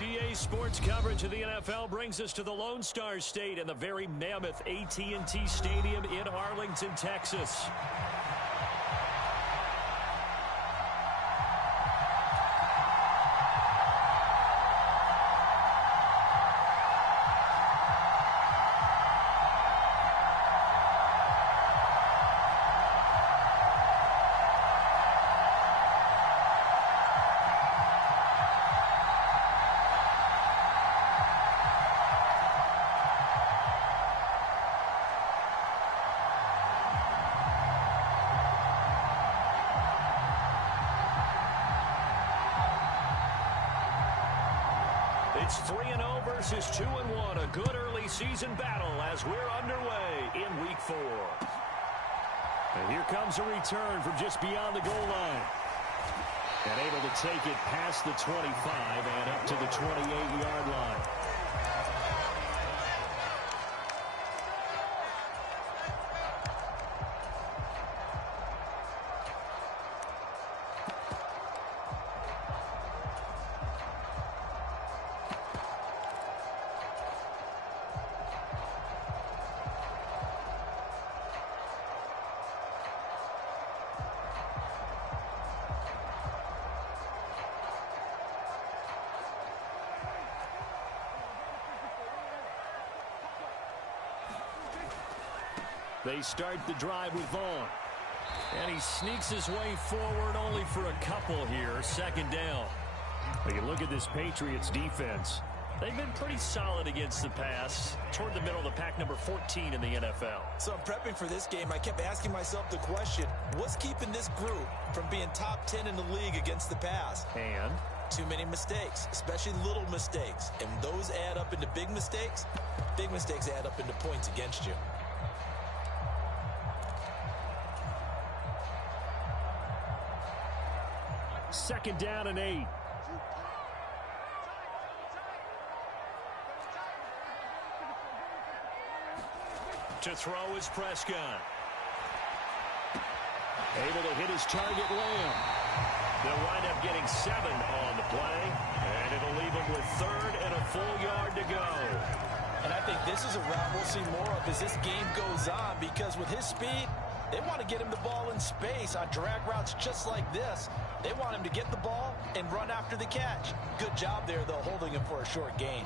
EA Sports coverage of the NFL brings us to the Lone Star State and the very mammoth AT&T Stadium in Arlington, Texas. It's 3-0 versus 2-1. A good early season battle as we're underway in Week 4. And here comes a return from just beyond the goal line. And able to take it past the 25 and up to the 28-yard line. They start the drive with Vaughn. And he sneaks his way forward only for a couple here. Second down. But you look at this Patriots defense. They've been pretty solid against the pass. Toward the middle of the pack, number 14 in the NFL. So I'm prepping for this game. I kept asking myself the question, what's keeping this group from being top 10 in the league against the pass? And too many mistakes, especially little mistakes. And those add up into big mistakes. Big mistakes add up into points against you. Second down and 8. To throw is Prescott. Able to hit his target, Lamb. They'll wind up getting 7 on the play, and it'll leave him with third and a full yard to go. And I think this is a route we'll see more of as this game goes on, because with his speed, they want to get him the ball in space on drag routes just like this. They want him to get the ball and run after the catch. Good job there, though, holding him for a short gain.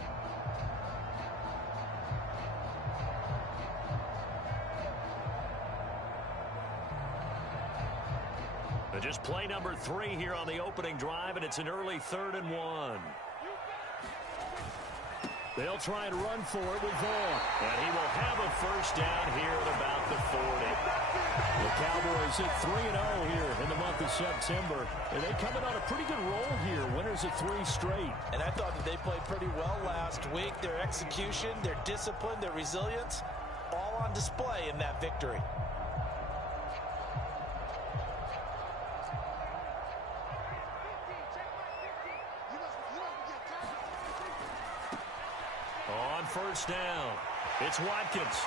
Just play number 3 here on the opening drive, and it's an early 3rd and 1. They'll try and run for it with Vaughn. And he will have a first down here at about the 40. The Cowboys hit 3-0 here in the month of September. And they come in on a pretty good roll here. Winners of 3 straight. And I thought that they played pretty well last week. Their execution, their discipline, their resilience, all on display in that victory. On first down, it's Watkins.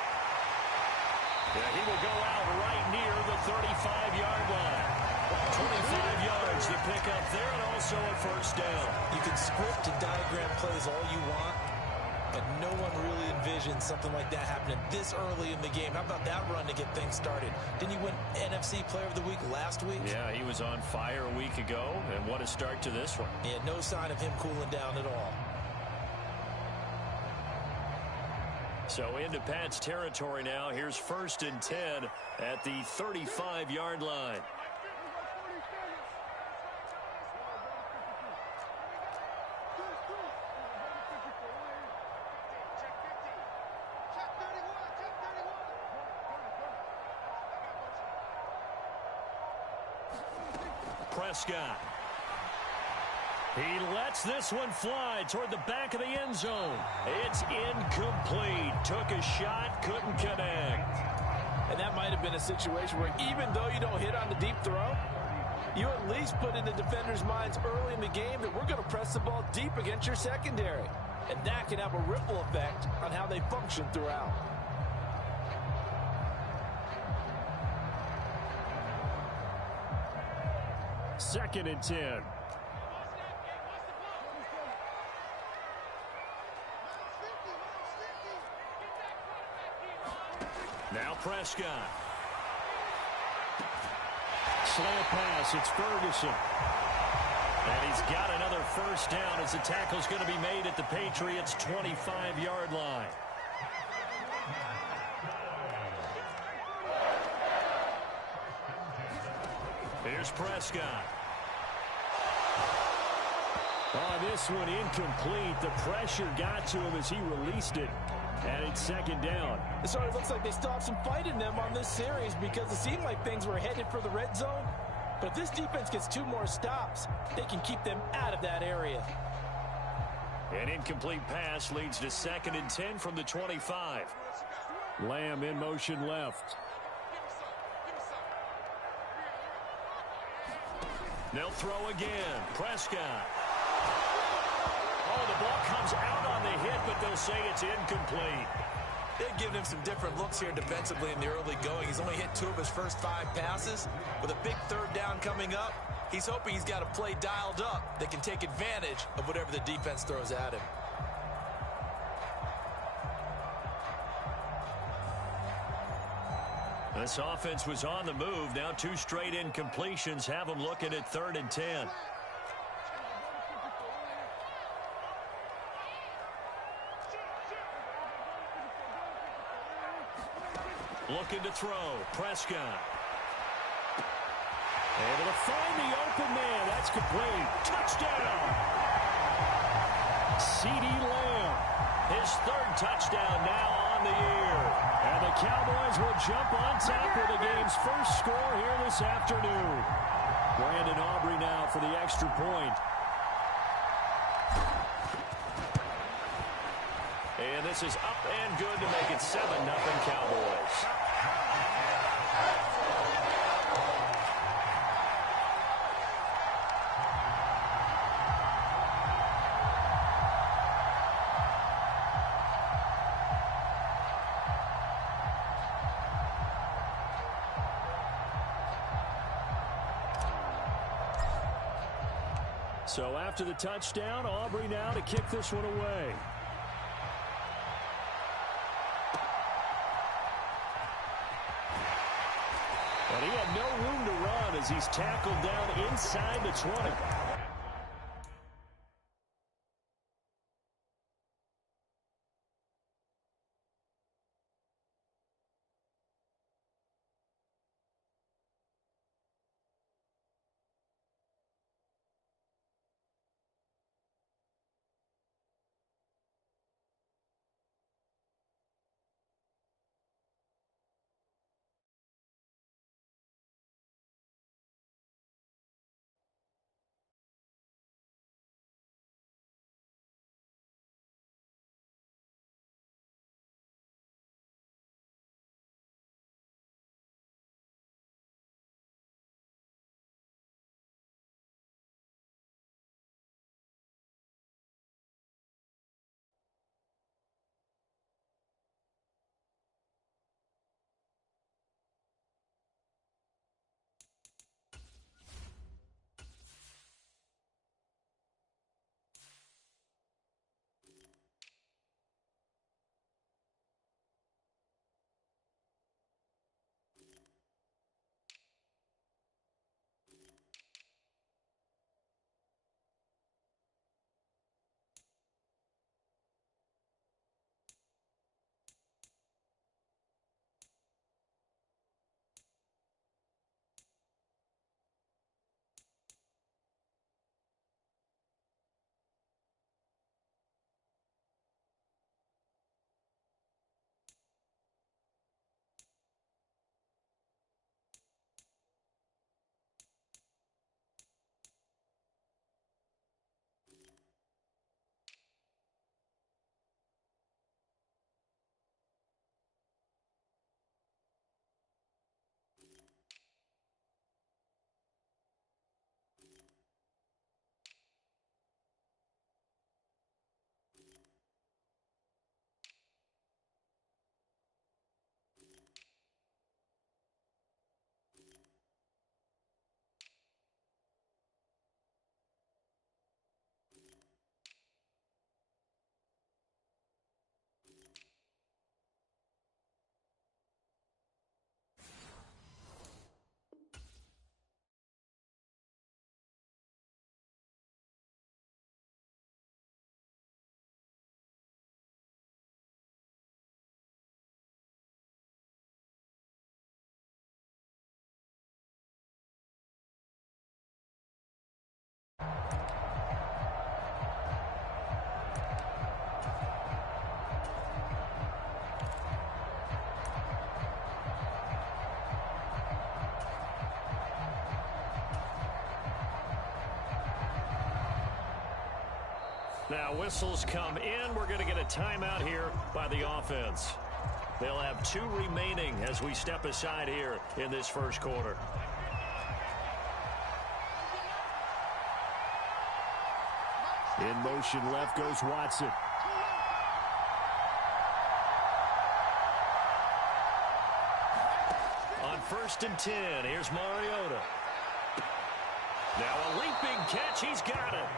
Yeah, he will go out right near the 35-yard line. 25 yards to pick up there, and also a first down. You can script and diagram plays all you want, but no one really envisions something like that happening this early in the game. How about that run to get things started? Didn't he win NFC Player of the Week last week? Yeah, he was on fire a week ago, and what a start to this one. Yeah, no sign of him cooling down at all. So into Pat's territory now. Here's 1st and 10 at the 35-yard line. Prescott. He lets this one fly toward the back of the end zone. It's incomplete. Took a shot, couldn't connect. And that might have been a situation where even though you don't hit on the deep throw, you at least put in the defenders' minds early in the game that we're going to press the ball deep against your secondary. And that can have a ripple effect on how they function throughout. Second and 10. Now Prescott. Slant pass. It's Ferguson. And he's got another first down as the tackle's going to be made at the Patriots' 25-yard line. Here's Prescott. Oh, this one incomplete. The pressure got to him as he released it. And it's second down. It sort of looks like they still have some fight in them on this series because it seemed like things were headed for the red zone. But if this defense gets 2 more stops, they can keep them out of that area. An incomplete pass leads to 2nd and 10 from the 25. Lamb in motion left. They'll throw again. Prescott. Oh, the ball comes out on the hit, but they'll say it's incomplete. They've given him some different looks here defensively in the early going. He's only hit 2 of his first 5 passes. With a big 3rd down coming up, he's hoping he's got a play dialed up that can take advantage of whatever the defense throws at him. This offense was on the move. Now 2 straight incompletions have them looking at 3rd and 10. Looking to throw. Prescott. Able to find the open man. That's complete. Touchdown. C.D. Lamb. His 3rd touchdown now on the year. And the Cowboys will jump on top with the game's first score here this afternoon. Brandon Aubrey now for the extra point. And this is up and good to make it 7-0 Cowboys. So after the touchdown, Aubrey now to kick this one away. And he had no room to run as he's tackled down inside the 20. Now whistles come in. We're going to get a timeout here by the offense. They'll have 2 remaining as we step aside here in this first quarter. In motion left goes Watson. On 1st and 10, here's Mariota. Now a leaping catch. He's got it.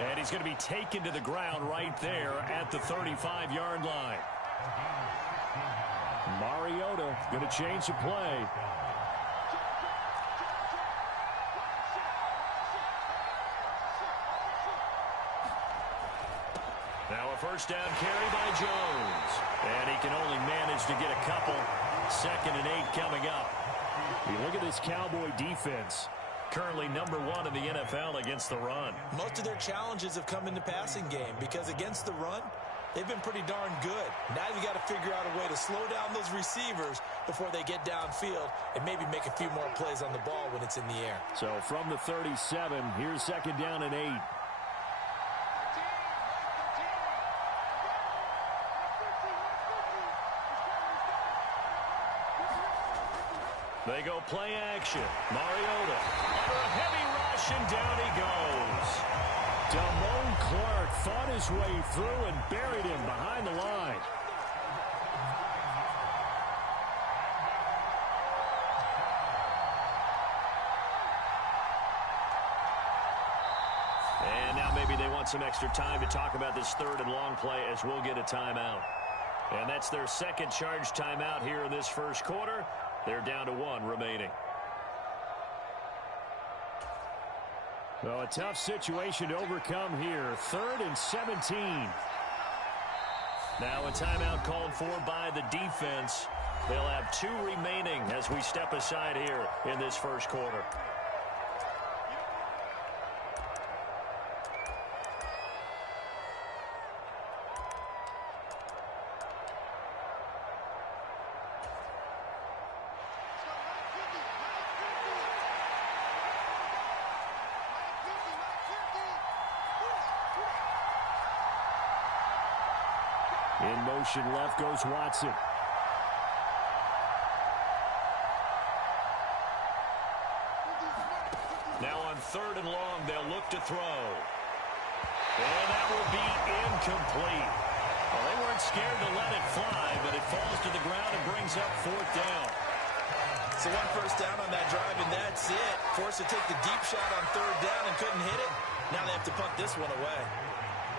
And he's going to be taken to the ground right there at the 35-yard line. Mariota going to change the play. Now a first down carry by Jones. And he can only manage to get a couple. 2nd and 8 coming up. You look at this Cowboy defense. Currently number 1 in the NFL against the run. Most of their challenges have come in the passing game because against the run, they've been pretty darn good. Now you got to figure out a way to slow down those receivers before they get downfield and maybe make a few more plays on the ball when it's in the air. So from the 37, here's 2nd down and 8. They go play action. Mariota under a heavy rush, and down he goes. Damone Clark fought his way through and buried him behind the line. And now maybe they want some extra time to talk about this 3rd and long play as we'll get a timeout. And that's their 2nd charge timeout here in this first quarter. They're down to 1 remaining. Well, a tough situation to overcome here. 3rd and 17. Now a timeout called for by the defense. They'll have 2 remaining as we step aside here in this first quarter. In motion left goes Watson. Now on 3rd and long, they'll look to throw. And that will be incomplete. Well, they weren't scared to let it fly, but it falls to the ground and brings up 4th down. So 1 first down on that drive, and that's it. Forced to take the deep shot on 3rd down and couldn't hit it. Now they have to punt this one away.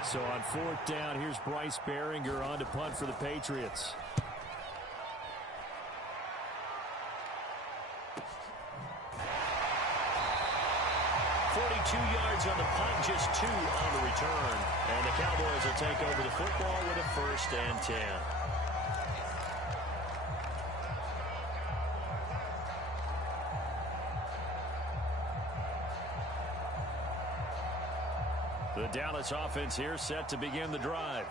So on 4th down, here's Bryce Behringer on to punt for the Patriots. Yards on the punt, just 2 on the return. And the Cowboys will take over the football with a 1st and 10. The Dallas offense here set to begin the drive.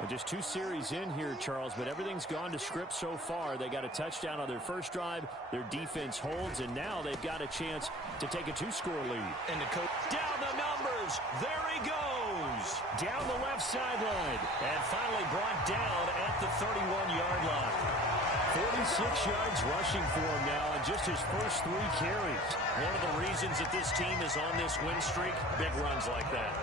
And just 2 series in here, Charles, but everything's gone to script so far. They got a touchdown on their first drive. Their defense holds, and now they've got a chance to take a 2-score lead. And the coach down the numbers. There he goes. Down the left sideline. And finally brought down at the 31-yard line. 46 yards rushing for him now in just his first 3 carries. One of the reasons that this team is on this win streak, big runs like that.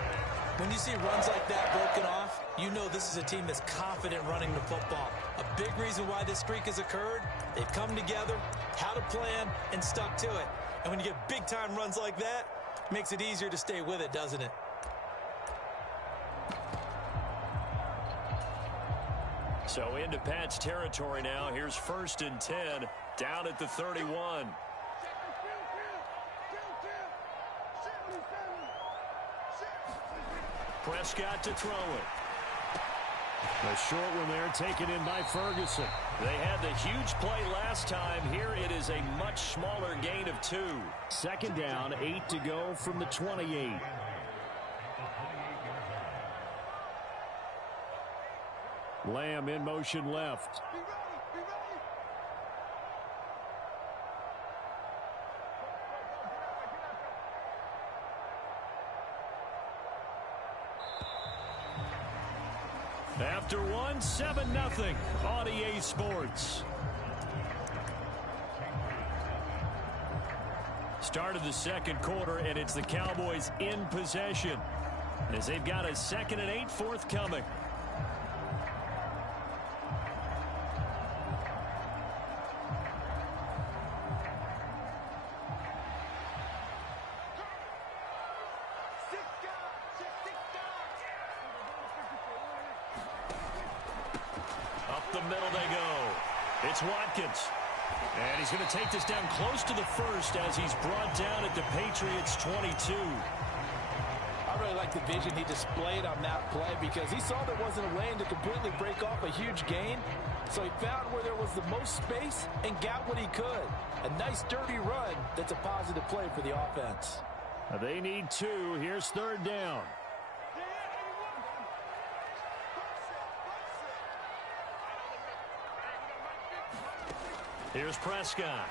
When you see runs like that broken off, you know this is a team that's confident running the football. A big reason why this streak has occurred, they've come together, had a plan, and stuck to it. And when you get big-time runs like that, it makes it easier to stay with it, doesn't it? So into Pat's territory now. Here's 1st and 10, down at the 31. Prescott to throw it. A short one there, taken in by Ferguson. They had the huge play last time. Here it is a much smaller gain of 2. 2nd down, 8 to go from the 28. Lamb in motion left. After one, 7-0 on EA Sports. Start of the second quarter, and it's the Cowboys in possession as they've got a 2nd and 8 forthcoming. Up the middle they go. It's Watkins. And he's going to take this down close to the first as he's brought down at the Patriots' 22. I really like the vision he displayed on that play because he saw there wasn't a lane to completely break off a huge gain. So he found where there was the most space and got what he could. A nice dirty run that's a positive play for the offense. They need 2. Here's 3rd down. Here's Prescott.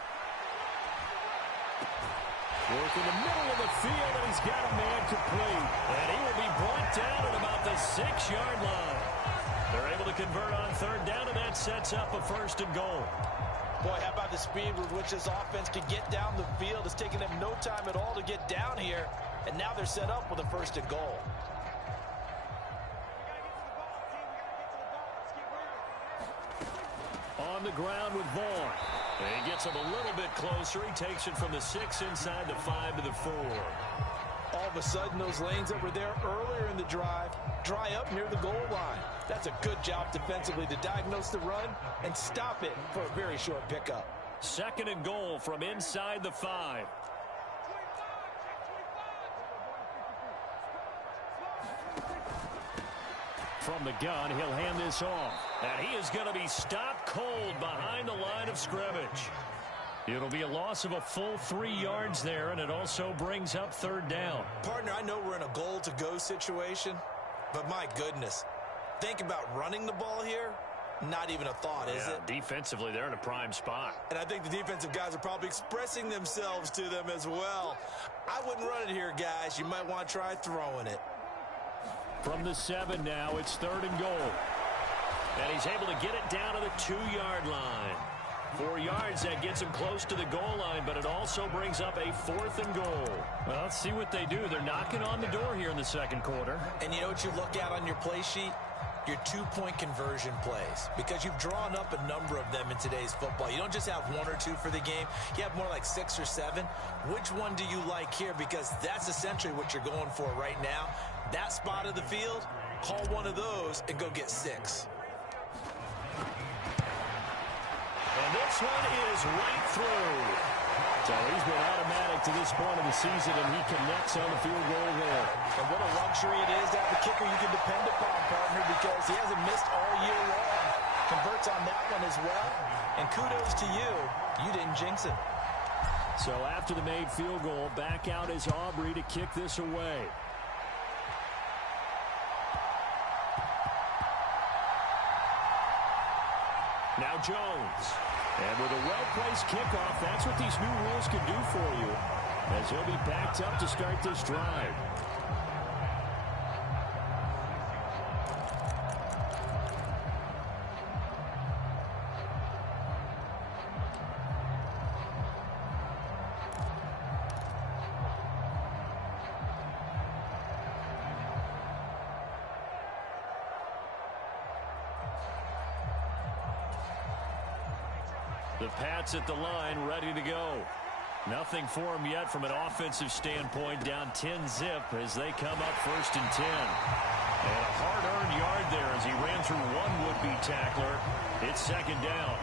Working the middle of the field, and he's got a man complete. And he will be brought down at about the 6-yard line. They're able to convert on 3rd down, and that sets up a 1st and goal. Boy, how about the speed with which this offense can get down the field? It's taken them no time at all to get down here, and now they're set up with a 1st and goal. On the ground with Vaughn. And he gets him a little bit closer. He takes it from the 6 inside the 5 to the 4. All of a sudden, those lanes that were there earlier in the drive dry up near the goal line. That's a good job defensively to diagnose the run and stop it for a very short pickup. 2nd and goal from inside the 5. From the gun, he'll hand this off. And he is going to be stopped cold behind the line of scrimmage. It'll be a loss of a full 3 yards there, and it also brings up 3rd down. Partner, I know we're in a goal-to-go situation, but my goodness, think about running the ball here. Not even a thought, is it? Defensively, they're in a prime spot. And I think the defensive guys are probably expressing themselves to them as well. I wouldn't run it here, guys. You might want to try throwing it. From the 7 now, it's 3rd and goal. And he's able to get it down to the 2-yard line. 4 yards, that gets him close to the goal line, but it also brings up a 4th and goal. Well, let's see what they do. They're knocking on the door here in the second quarter. And you know what you look at on your play sheet? Your 2-point conversion plays, because you've drawn up a number of them in today's football. You don't just have 1 or 2 for the game. You have more like 6 or 7. Which one do you like here? Because that's essentially what you're going for right now. That spot of the field, call one of those and go get 6. And this one is right through. So he's been automatic to this point of the season, and he connects on the field goal there. And what a luxury it is to have a kicker you can depend upon, partner, because he hasn't missed all year long. Converts on that one as well. And kudos to you. You didn't jinx it. So after the made field goal, back out is Aubrey to kick this away. Now Jones. And with a well-placed kickoff, that's what these new rules can do for you, as he'll be backed up to start this drive. The Pats at the line, ready to go. Nothing for him yet from an offensive standpoint, down 10-zip as they come up 1st and 10. And a hard-earned yard there as he ran through one would-be tackler. It's 2nd down.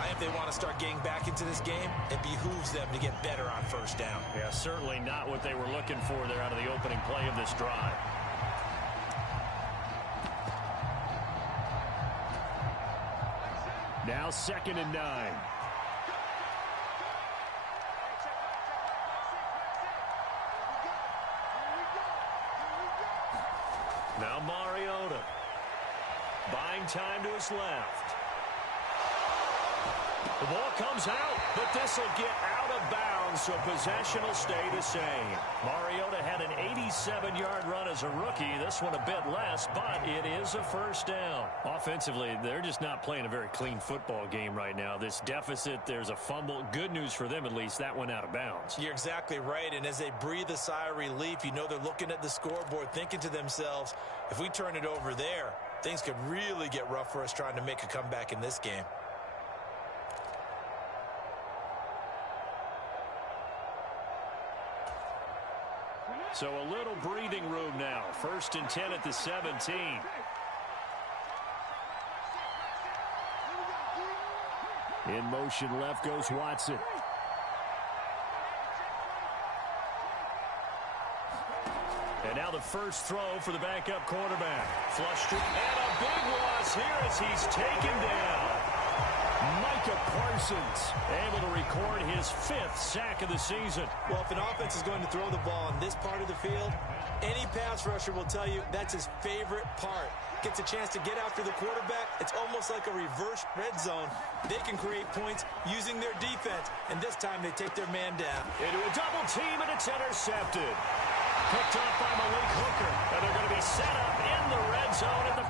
I think if they want to start getting back into this game, it behooves them to get better on 1st down. Yeah, certainly not what they were looking for there out of the opening play of this drive. Now 2nd and 9. Now Mariota. Buying time to his left. The ball comes out, but this will get out of bounds, so possession will stay the same. Mariota had an 87-yard run as a rookie. This one a bit less, but it is a first down. Offensively, they're just not playing a very clean football game right now. This deficit, there's a fumble. Good news for them, at least. That went out of bounds. You're exactly right, and as they breathe a sigh of relief, you know they're looking at the scoreboard, thinking to themselves, if we turn it over there, things could really get rough for us trying to make a comeback in this game. So a little breathing room now. 1st and 10 at the 17. In motion left goes Watson. And now the first throw for the backup quarterback. Flush streak and a big loss here as he's taken down. Micah Parsons able to record his 5th sack of the season. Well, if an offense is going to throw the ball in this part of the field, any pass rusher will tell you that's his favorite part. Gets a chance to get after the quarterback. It's almost like a reverse red zone. They can create points using their defense, and this time they take their man down. Into a double team, and it's intercepted. Picked off by Malik Hooker. And they're going to be set up in the red zone at the